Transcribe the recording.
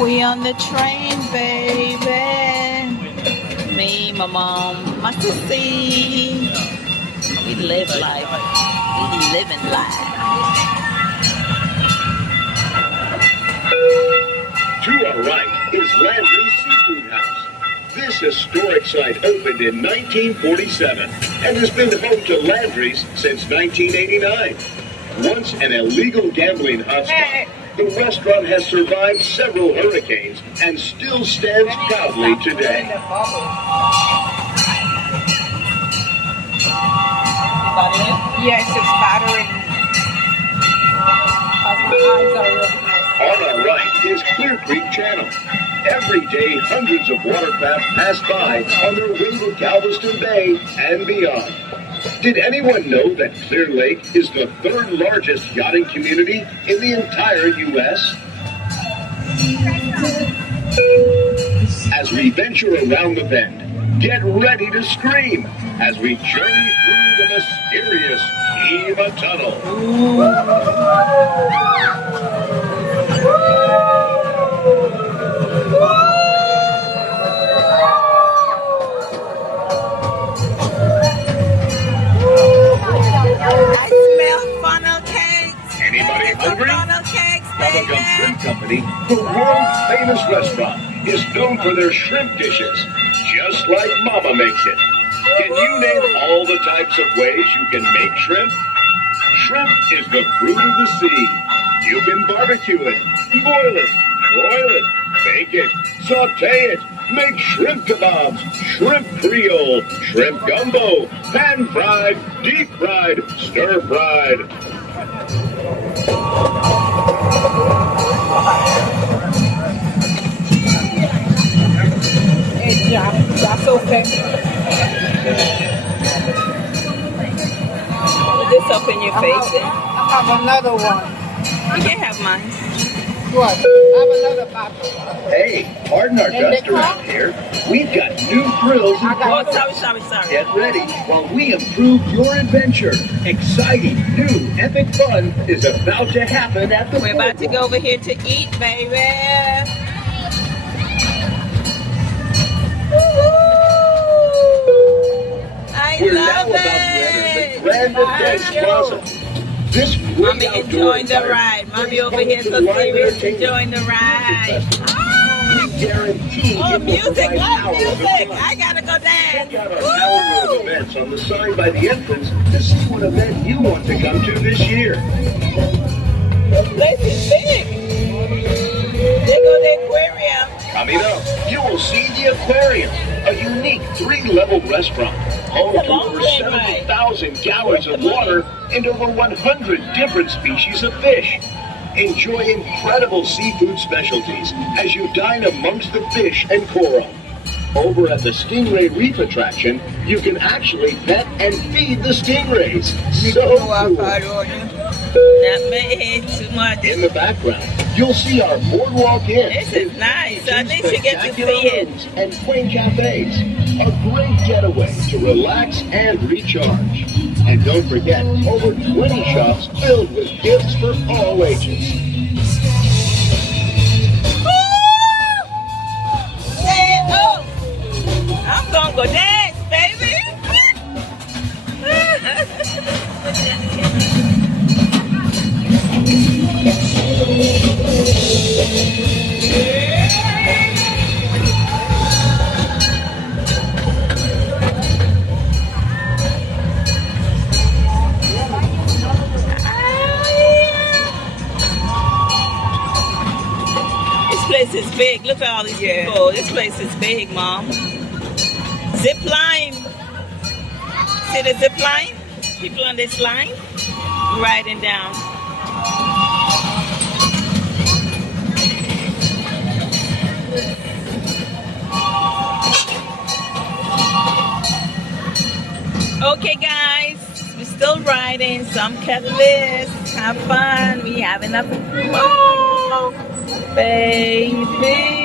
We on the train, baby. Me, my mom, my sissy. We live life. We living life. To our right is Landry's Seafood House. This historic site opened in 1947 and has been home to Landry's since 1989. Once an illegal gambling hotspot, the restaurant has survived several hurricanes and still stands proudly today. Yes, it's battering. On our right is Clear Creek Channel. Every day, hundreds of watercraft pass by on their way to Galveston Bay and beyond. Did anyone know that Clear Lake is the third largest yachting community in the entire U.S.? As we venture around the bend, get ready to scream as we journey through the mysterious kemah Tunnel. I smell funnel cakes. Anybody hungry? Funnel cakes, Bubblegum baby. Shrimp Company, the world-famous restaurant, is known for their shrimp dishes, just like Mama makes it. Can you name all the types of ways you can make shrimp? Shrimp is the fruit of the sea. You can barbecue it, boil it, broil it, bake it, saute it, make shrimp kebabs, shrimp creole, shrimp gumbo, pan-fried, deep-fried, stir-fried. That's okay. Put this up in your face. I have another one. You can have mine. What? I have another bottle. Hey, pardon our dust around here. We've got new thrills and Oh, sorry. Get ready while we improve your adventure. Exciting, new, epic fun is about to happen at the We're about to boardwalk. go over here to eat, baby. I We're now love about to enter it. the Grand Events Plaza. This great Mommy outdoor enjoying the environment ride. Mommy brings over here so folks to live serious entertainment. enjoying the ride. We guarantee Oh, you will music, provide love hours of music. fun. I gotta go Check dance. out our calendar of events on the sign by the entrance to see what event you want to come to this year. This place is big. There go the aquarium. Coming up, you will see the aquarium, a unique 3-level restaurant, home It's a to long over plane ride. 70,000 gallons of water and over 100 different species of fish. Enjoy incredible seafood specialties as you dine amongst the fish and coral. Over at the Stingray Reef attraction, you can actually pet and feed the stingrays. So cool. Not made too much. In the background, you'll see our Boardwalk Inn. This is nice. I think you get to see Spectacular it. rooms and quaint cafes. A great getaway to relax and recharge. And don't forget, over 20 shops filled with gifts for all ages. Say oh. I'm gonna go dance, baby. This place is big. Look at all these people. This place is big, Mom. Zip line. See the zip line? People on this line riding down. Okay, guys, we're still riding. Some catalysts. Have fun. We having a ball, baby.